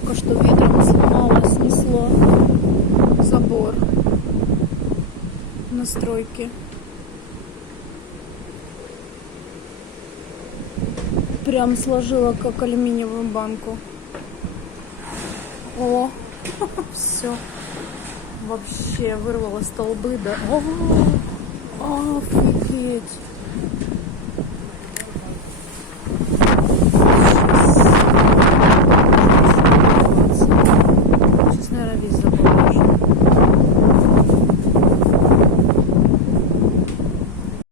только что ветром сломало, снесло забор на стройке. Прям сложила как алюминиевую банку. О, все. Вообще вырвала столбы, да. О, офигеть.